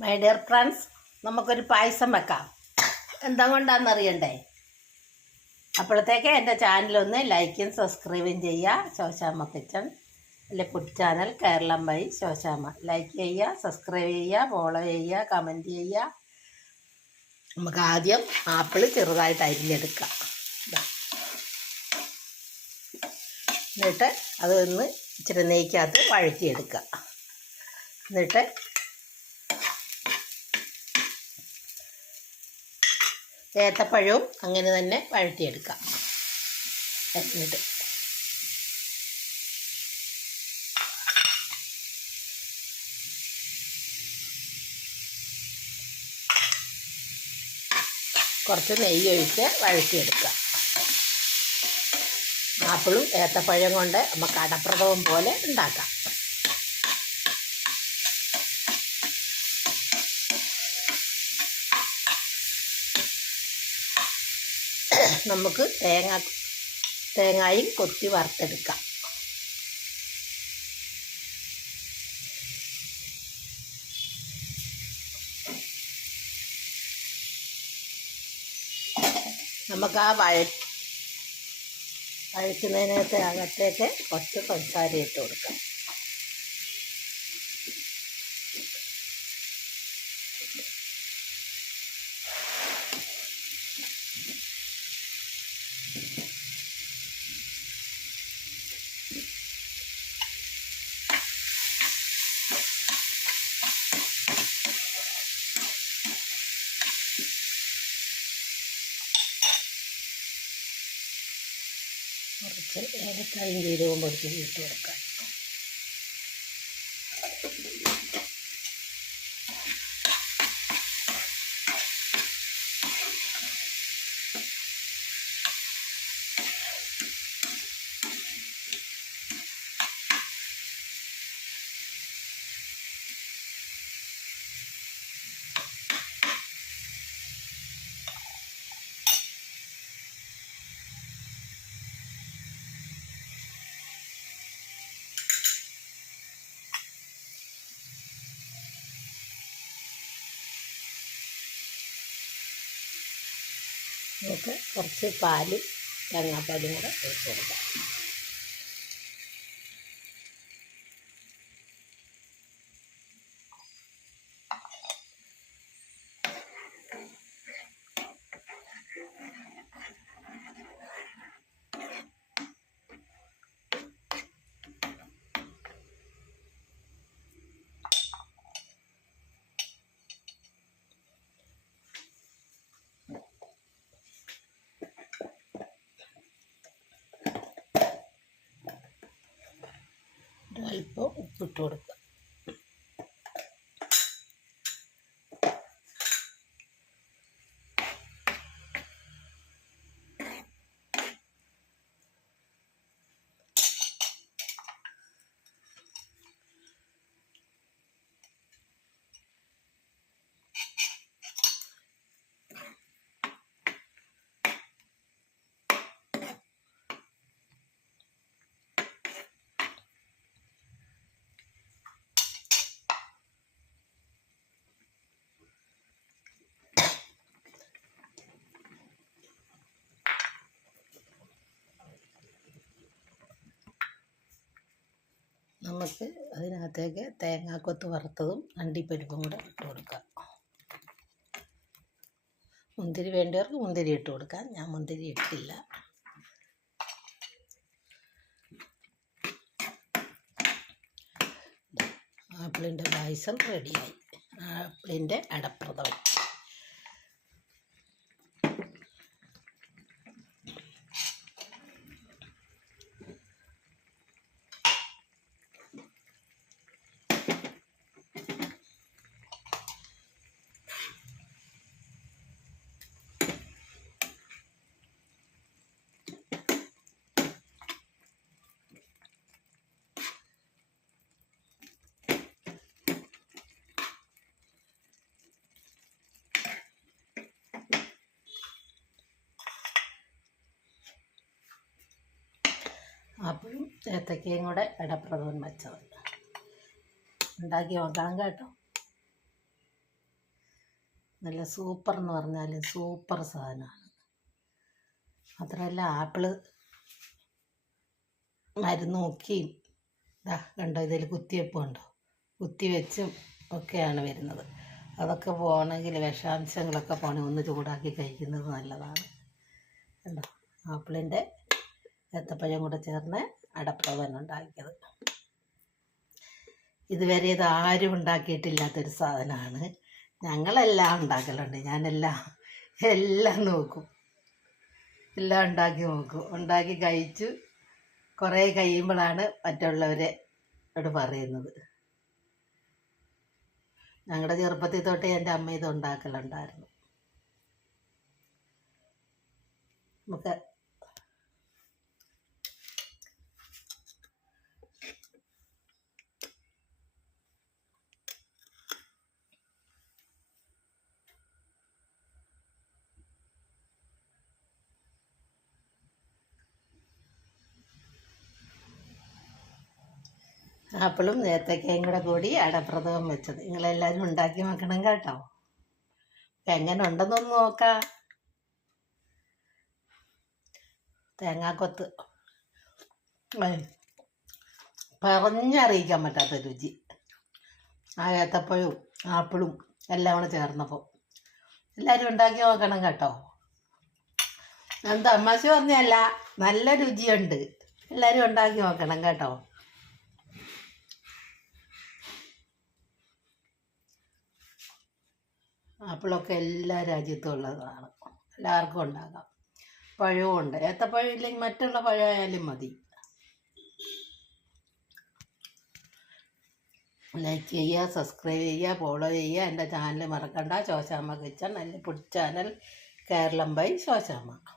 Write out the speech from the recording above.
My dear friends നമുക്കൊരു പായസം വെക്കാം. എന്താ കൊണ്ടാണെന്നറിയണ്ടേ അപ്പോഴത്തേക്ക് എന്റെ ചാനലൊന്ന് ലൈക്കും സബ്സ്ക്രൈബും ചെയ്യുക. ശോശാമ്മ കിച്ചൺ അല്ലെ കുട്ടി channel Keralam Y Shoshamma. Like ചെയ്യുക സബ്സ്ക്രൈബ് ചെയ്യുക ഫോളോ ചെയ്യുക കമന്റ് ചെയ്യുക. നമുക്ക് ആദ്യം ആപ്പിൾ ചെറുതായിട്ട് അരിഞ്ഞെടുക്കാം. എന്നിട്ട് അതൊന്ന് ഇച്ചിരി നെയ്ക്കകത്ത് വഴറ്റിയെടുക്കുക എന്നിട്ട് ഏത്തപ്പഴവും അങ്ങനെ തന്നെ വഴറ്റിയെടുക്കാം. എന്നിട്ട് കുറച്ച് നെയ്യ് ഒഴിച്ച് വഴറ്റിയെടുക്കുക ആപ്പിളും ഏത്തപ്പഴം കൊണ്ട് നമുക്ക് അടപ്രഥമം പോലെ ഉണ്ടാക്കാം. നമുക്ക് തേങ്ങ തേങ്ങായും കൊത്തി വറുത്തെടുക്കാം. നമുക്ക് ആ വഴ വഴറ്റുന്നതിനകത്ത് അകത്തേക്ക് കുറച്ച് പഞ്ചസാര ഇട്ട് കൊടുക്കാം. കുറച്ച് ഏലക്കായും ജീരകവും പൊടിച്ച് ഇട്ട് കൊടുക്കാം. നമുക്ക് കുറച്ച് പാലും തേങ്ങാപ്പാലും കൂടെ ഒഴിച്ച് കൊടുക്കാം. ഒരല്പം ഉപ്പിട്ട് കൊടുക്കുക. നമുക്ക് അതിനകത്തേക്ക് തേങ്ങാക്കൊത്ത് വറുത്തതും അണ്ടിപ്പരിപ്പും കൂടെ ഇട്ട് കൊടുക്കാം. മുന്തിരി വേണ്ടവർക്ക് മുന്തിരി ഇട്ട് കൊടുക്കാം. ഞാൻ മുന്തിരി ഇട്ടില്ല. ആപ്പിളിന്റെ പായസം റെഡിയായി. ആപ്പിളിന്റെ അടപ്രഥമൻ. ആപ്പിളും ഏത്തക്കയും കൂടെ ഇടപ്രഥമൻ വെച്ചത്. ഉണ്ടാക്കി നോക്കണം കേട്ടോ. നല്ല സൂപ്പർ എന്ന് പറഞ്ഞാൽ സൂപ്പർ സാധനമാണ്. മാത്രമല്ല ആപ്പിൾ മരുന്ന് നോക്കിയും ഇതാ കണ്ടോ ഇതിൽ കുത്തിവെപ്പ് കണ്ടോ? കുത്തിവെച്ചും ഒക്കെയാണ് വരുന്നത്. അതൊക്കെ പോകണമെങ്കിൽ വിഷാംശങ്ങളൊക്കെ പോകണമെങ്കിൽ ഒന്ന് ചൂടാക്കി കഴിക്കുന്നത് നല്ലതാണ്. കണ്ടോ? ആപ്പിളിന്റെ ഏത്തപ്പഴം കൂടെ ചേർന്ന് അടപ്രഥമൻ ഉണ്ടാക്കിയത്. ഇതുവരെ ഇത് ആരും ഉണ്ടാക്കിയിട്ടില്ലാത്തൊരു സാധനമാണ്. ഞങ്ങളെല്ലാം ഉണ്ടാക്കലുണ്ട്. ഞാനെല്ലാം എല്ലാം നോക്കും. എല്ലാം ഉണ്ടാക്കി നോക്കും. ഉണ്ടാക്കി കഴിച്ചു. കുറേ കഴിയുമ്പോഴാണ് മറ്റുള്ളവരെ ഇവിടെ പറയുന്നത്. ഞങ്ങളുടെ ചെറുപ്പത്തിൽ തൊട്ടേ എന്റെ അമ്മ ഇത് ഉണ്ടാക്കലുണ്ടായിരുന്നു. നമുക്ക് ആപ്പിളും ഏത്തക്കയും കൂടെ കൂടി അടപ്രഥമം വെച്ചത്. നിങ്ങളെല്ലാവരും ഉണ്ടാക്കി നോക്കണം കേട്ടോ. എങ്ങനെ ഉണ്ടെന്നൊന്ന് നോക്കാം. തേങ്ങാക്കൊത്ത്. പറഞ്ഞറിയിക്കാൻ പറ്റാത്ത രുചി. ആ ഏത്തപ്പഴവും ആപ്പിളും എല്ലാം കൂടെ ചേർന്നപ്പോൾ എല്ലാവരും ഉണ്ടാക്കി നോക്കണം കേട്ടോ. ഞാൻ തമാശ പറഞ്ഞല്ല നല്ല രുചിയുണ്ട്. എല്ലാവരും ഉണ്ടാക്കി നോക്കണം കേട്ടോ. ആപ്പിളൊക്കെ എല്ലാ രാജ്യത്തും ഉള്ളതാണ് എല്ലാവർക്കും ഉണ്ടാകാം. പഴവും ഉണ്ട്. ഏത്തപ്പഴം ഇല്ലെങ്കിൽ മറ്റുള്ള പഴമായാലും മതി. ലൈക്ക് ചെയ്യുക സബ്സ്ക്രൈബ് ചെയ്യുക ഫോളോ ചെയ്യുക. എന്റെ ചാനൽ മറക്കണ്ട. ശോശാമ്മ കിച്ചൺ എന്റെ food channel Keralam bye Sosamma.